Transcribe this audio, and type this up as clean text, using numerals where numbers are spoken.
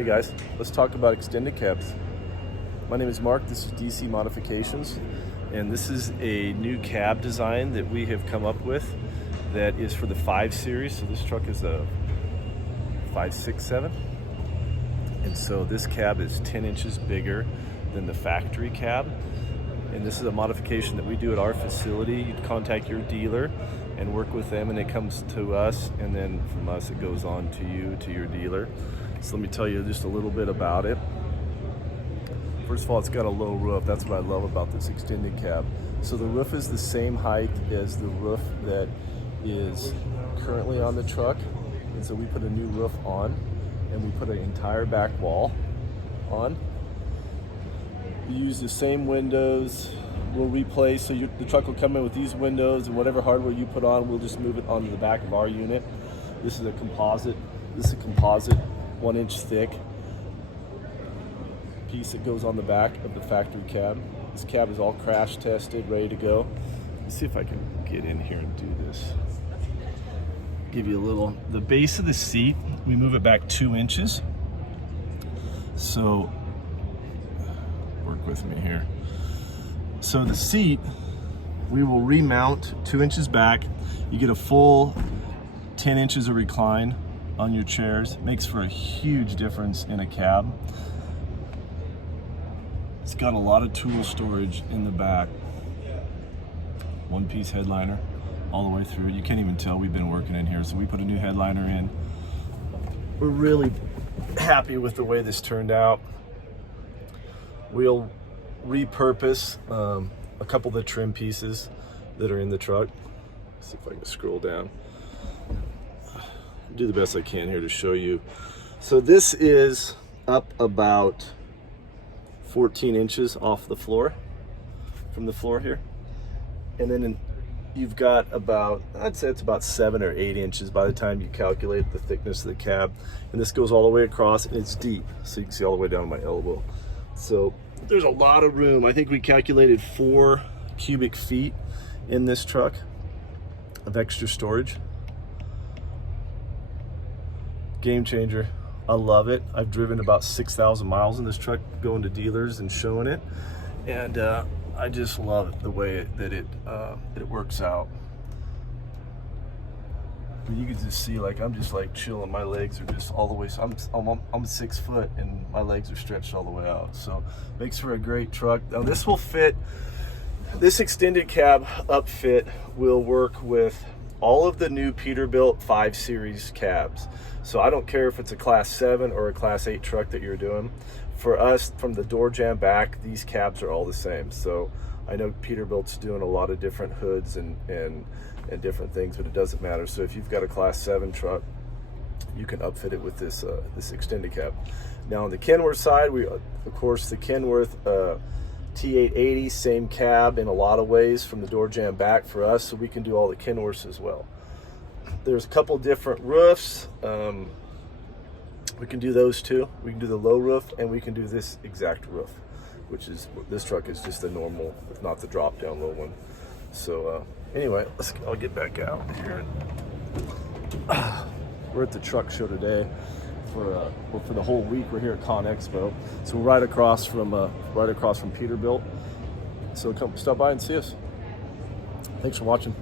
Hey guys, let's talk about extended cabs. My name is Mark, this is DC Modifications, and this is a new cab design that we have come up with that is for the 5 Series. So this truck is a 567, and so this cab is 10 inches bigger than the factory cab. And this is a modification that we do at our facility. You'd contact your dealer and work with them, and it comes to us, and then from us it goes on to you, to your dealer. So let me tell you just a little bit about it. First of all, it's got a low roof. That's what I love about this extended cab. So the roof is the same height as the roof that is currently on the truck. And so we put a new roof on, and we put an entire back wall on. We use the same windows. We'll replace, so the truck will come in with these windows, and whatever hardware you put on, we'll just move it onto the back of our unit. This is a composite. 1 inch thick piece that goes on the back of the factory cab. This cab is all crash tested, ready to go. Let's see if I can get in here and do this. Give you a little, the base of the seat, we move it back 2 inches. So, work with me here. So the seat, we will remount 2 inches back. You get a full 10 inches of recline on your chairs. It makes for a huge difference in a cab. It's got a lot of tool storage in the back. 1-piece headliner all the way through. You can't even tell we've been working in here. So we put a new headliner in. We're really happy with the way this turned out. We'll repurpose a couple of the trim pieces that are in the truck. Let's see if I can scroll down. Do the best I can here to show you. So this is up about 14 inches off the floor, from the floor here. And then you've got about, I'd say it's about 7 or 8 inches by the time you calculate the thickness of the cab. And this goes all the way across, and it's deep. So you can see all the way down to my elbow. So there's a lot of room. I think we calculated 4 cubic feet in this truck of extra storage. Game changer. I love it. I've driven about 6,000 miles in this truck, going to dealers and showing it, and I just love it, the way that it works out. But you can just see, like, I'm just like chilling. My legs are just all the way. So I'm 6 foot, and my legs are stretched all the way out. So makes for a great truck. Now this will fit. This extended cab upfit will work with all of the new Peterbilt 5 Series cabs. So I don't care if it's a Class 7 or a Class 8 truck that you're doing. For us, from the door jamb back, these cabs are all the same. So I know Peterbilt's doing a lot of different hoods and different things, but it doesn't matter. So if you've got a Class 7 truck, you can upfit it with this this extended cab. Now on the Kenworth side, of course the Kenworth T880, same cab in a lot of ways from the door jamb back for us, so we can do all the Kenworths as well. There's a couple different roofs. We can do those too. We can do the low roof, and we can do this exact roof, which is, this truck is just the normal, if not the drop down low one. So anyway, I'll get back out here. We're at the truck show today for the whole week. We're here at Con Expo, so we're right across from Peterbilt. So come stop by and see us. Thanks for watching.